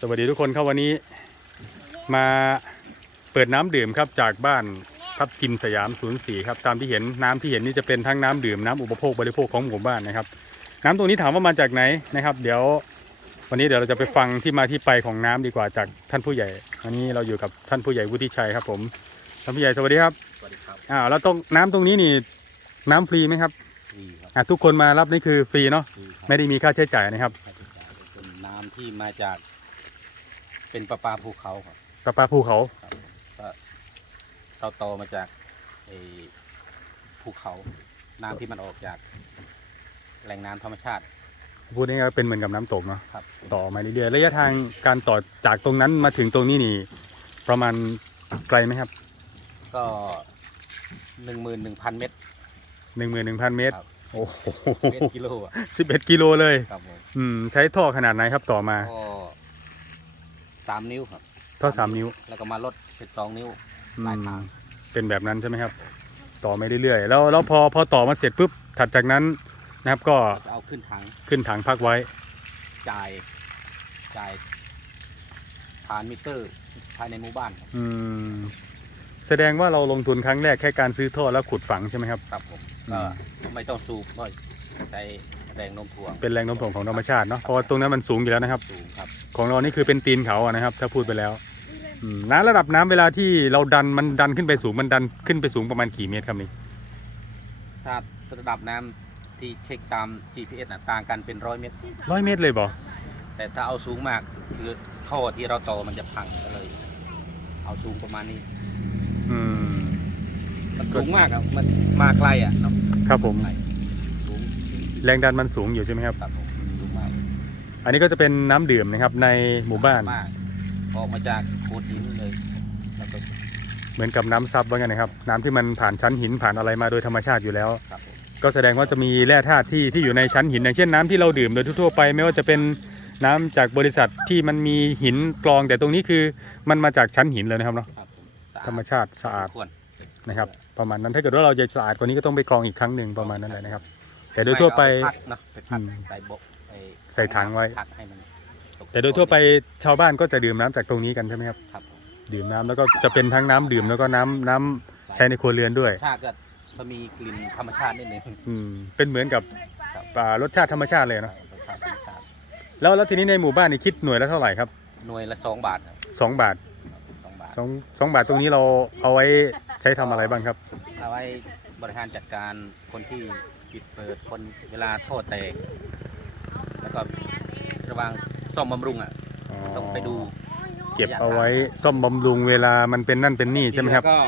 สวัสดีทุกคนครับวันนี้ มาเปิดน้ำดื่มครับจากบ้านทับทิมสยาม04ครับตามที่เห็นน้ำที่เห็นนี่จะเป็นทั้งน้ำดื่มน้ำอุปโภคบริโภคของหมู่บ้านนะครับ น้ำตรงนี้ถามว่ามาจากไหนนะครับ เดี๋ยว วันนี้เดี๋ยวเราจะไปฟังที่มาที่ไปของน้ำดีกว่าจากท่านผู้ใหญ่วันนี้เราอยู่กับท่านผู้ใหญ่วุฒิชัยครับ ผมท่านผู้ใหญ่สวัสดีครับสวัสดีครับอ่าแล้วตรงน้ำตรงนี้นี่น้ำฟรีไหมครับดีครับอ่าทุกคนมารับนี่คือฟรีเนาะดีครับไม่ได้มีค่าใช้จ่ายนะครับเป็นน้ำที่มาจาก เป็นประปาภูเขาครับประปาภูเขาก็เต่าโตอมาจากไอ้ภูเขา น้ำที่มันออกจากแหล่งน้ำธรรมชาติพูดง่ายๆเป็นเหมือนกับน้ำตกเนาะครับต่อมาเรื่อยๆระยะทางการต่อจากตรงนั้นมาถึงตรงนี้นี่ ประมาณไกลไหมครับก็หนึ่งหมื่นหนึ่งพันเมตร หนึ่งหมื่นหนึ่งพันเมตร ครับ โอ้โหเมตรกิโลอะสิบเอ็ดกิโลเลย ครับผมอืมใช้ท่อขนาดไหนครับต่อมาก็ สามนิ้วครับท่อสามนิ้วแล้วก็มาลดเป็นสองนิ้วอืปลายมทางเป็นแบบนั้นใช่ไหมครับ ต่อมาเรื่อยๆแล้วแล้วพอพอต่อมาเสร็จปุ๊บถัดจากนั้นนะครับก็จะเอาขึ้นถังขึ้นถังพักไว้ จ่ายจ่ายผ่านมิเตอร์ภายในหมู่บ้านครับอืมแสดงว่าเราลงทุนครั้งแรกแค่การซื้อท่อแล้วขุดฝังใช่ไหมครับ ครับผมอืก็มไม่ต้องสูบก็ใช้แรงโน้มถ่วงเป็นแรงโน้มถ่วงของธรรมชาติเนาะเพราะว่าตรงนั้นมันสูงอยู่แล้วนะครับ สูงครับ ของเรานี่คือเป็นตีนเขาอะนะครับ ถ้าพูดไปแล้วอืมน้ำระดับน้ำเวลาที่เราดันมันดันขึ้นไปสูงมันดันขึ้นไปสูงประมาณกี่เมตรครับนี่ถ้าระดับน้ำที่เช็คตาม GPS น่ะต่างกันเป็นร้อยเมตร ร้อยเมตรเลยบ่แต่ถ้าเอาสูงมากคือท่อที่เราต่อมันจะพังก็เลย เอาสูงประมาณนี้ อืม มันสูงมากอะมันมาไกลอะเนาะครับผม ไกลสูงแรงดันมันสูงอยู่ใช่ไหมครับ ครับผมสูงมาก อันนี้ก็จะเป็นน้ำดื่มนะครับในหมู่บ้าน มากออกมาจากโขดหินเลยแล้วก็เหมือนกับน้ำซับว่างั้นนะครับ น้ำที่มันผ่านชั้นหินผ่านอะไรมาโดยธรรมชาติอยู่แล้ว ครับผมก็แสดงว่าจะมีแร่ธาตุที่ที่อยู่ในชั้นหิน อย่างเช่นน้ำที่เราดื่มโดยทั่วๆไป ไม่ว่าจะเป็นน้ำจากบริษัทที่มันมีหินกรอง แต่ตรงนี้คือมันมาจากชั้นหินเลยนะครับเนาะครับผมสะอดธรรมชาติสะอาด ควรนะครับประมาณนั้นถ้าเกิดว่าเราจะสะอาดกว่านี้ก็ต้องไปกรองอีกครั้งหนึ่งประมาณนั้นเลยนะครับ แต่โดยทั่วไปพักเนาะไปพักอืม ใส่บกไอ้ใส่ถังไว้ พักให้มันตกแต่โดยทั่วไปชาวบ้านก็จะดื่มน้ำจากตรงนี้กันใช่ไหมครับ ครับผมดื่มน้ำแล้วก็จะเป็นทั้งน้ำดื่มแล้วก็น้ำน้ำใช้ในครัวเรือนด้วย ชาติก็มันมีกลิ่นธรรมชาตินิดนึงอืมเป็นเหมือนกับครับอ่ารสชาติธรรมชาติเลยเนาะรสชาติธรรมชาติแล้วแล้วทีนี้ในหมู่บ้านนี่คิดหน่วยละเท่าไหร่ครับหน่วยละสองบาทครับสองบาทสองบาทสองสองบาทตรงนี้เราเอาไว้ใช้ทำอะไรบ้างครับ เอาไว้บริหารจัดการคนที่ปิดเปิดคนเวลาท่อแตกแล้ว ก็ระหวังซ่อมบำรุงอะต้องไปดูเก็บเอาไว้ซ่อมบำรุงเวลามันเป็นนั่นเป็นนี่ใช่ไหมครับแล้วก็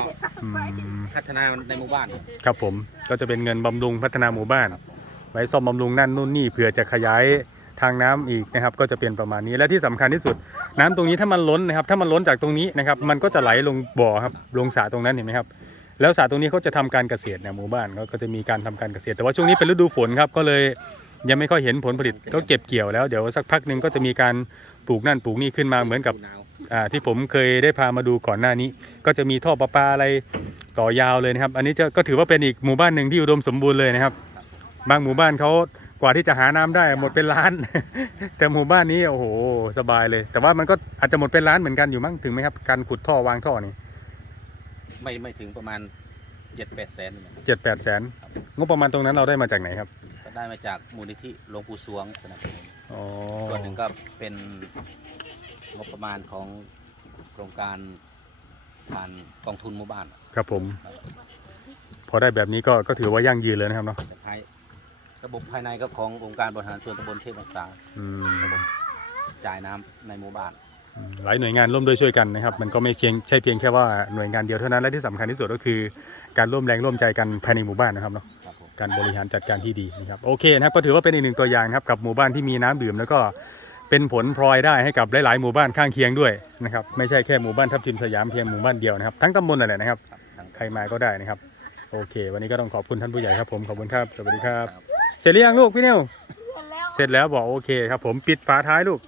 อืมพัฒนาในหมู่บ้าน ครับผมก็จะเป็นเงินบำรุงพัฒนาหมู่บ้านครับผมไว้ซ่อมบำรุงนั่นนู่นนี่เผื่อจะขยายทางน้ำอีกนะครับก็จะเป็นประมาณนี้และที่สำคัญที่สุด น้ำตรงนี้ถ้ามันล้นนะครับถ้ามันล้นจากตรงนี้นะครับมันก็จะไหลลงบ่อครับลงสระตรงนั้นเห็นไหมครับ แล้วสระตรงนี้เขาจะทำการเกษตรในหมู่บ้านเขาก็จะมีการทำการเกษตร แต่ว่าช่วงนี้เป็นฤดูฝนครับก็เลย ยังไม่ค่อยเห็นผลผลิตก็เก็บเกี่ยวแล้วเดี๋ยวสักพักหนึ่งก็จะมีการปลูกนั่นปลูกนี่ขึ้นมาเหมือนกับหนาวอ่าที่ผมเคยได้พามาดูก่อนหน้านี้ ก็จะมีท่อประปาอะไรต่อยาวเลยนะครับ อันนี้จะก็ถือว่าเป็นอีกหมู่บ้านหนึ่งที่อุดมสมบูรณ์เลยนะครับ บางหมู่บ้านเขากว่าที่จะหาน้ำได้หมดเป็นล้าน แต่หมู่บ้านนี้โอ้โหสบายเลย แต่ว่ามันก็อาจจะหมดเป็นล้านเหมือนกันอยู่มั้งถึงไหมครับ การขุดท่อวางท่อนี่ไม่ไม่ถึงประมาณเจ็ดแปดแสนเนี่ยเจ็ดแปดแสนงบประมาณตรงนั้นเราได้มาจากไหนครับก็ ได้มาจากมูลนิธิหลวงปู่สวงสนับสนุนอ๋อส่วนหนึ่งก็เป็นงบประมาณของโครงการผ่านกองทุนหมู่บ้านครับผม พอได้แบบนี้ก็ก็ถือว่ายั่งยืนเลยนะครับเนาะแต่ภายระบบภายในก็ขององค์การบริหารส่วนตำบลเทพรักษาอืมจ่ายน้ำในหมู่บ้าน หลายหน่วยงานร่วมด้วยช่วยกันนะครับ มันก็ไม่เพียงใช่เพียงแค่ว่าหน่วยงานเดียวเท่านั้นและที่สำคัญที่สุดก็คือการร่วมแรงร่วมใจกันภายในหมู่บ้านนะครับเนาะครับผม การบริหารจัดการที่ดีนะครับโอเคนะครับก็ถือว่าเป็นอีกหนึ่งตัวอย่างครับกับหมู่บ้านที่มีน้ำดื่มแล้วก็เป็นผลพลอยได้ให้กับหลาย ๆ หมู่บ้านข้างเคียงด้วยนะครับไม่ใช่แค่หมู่บ้านทับทิมสยามเพียงหมู่บ้านเดียวนะครับทั้งตำบลนั่นแหละนะครับครับทั้งใครมาก็ได้นะครับโอเค วันนี้ก็ต้องขอบคุณท่านผู้ใหญ่ครับผมขอบคุณครับสวัสดีครับครับเสร็จหรือยังลูกพี่นิวเสร็จแล้วเสร็จแล้วบอกโอเคครับผมปิดฝาท้ายลูก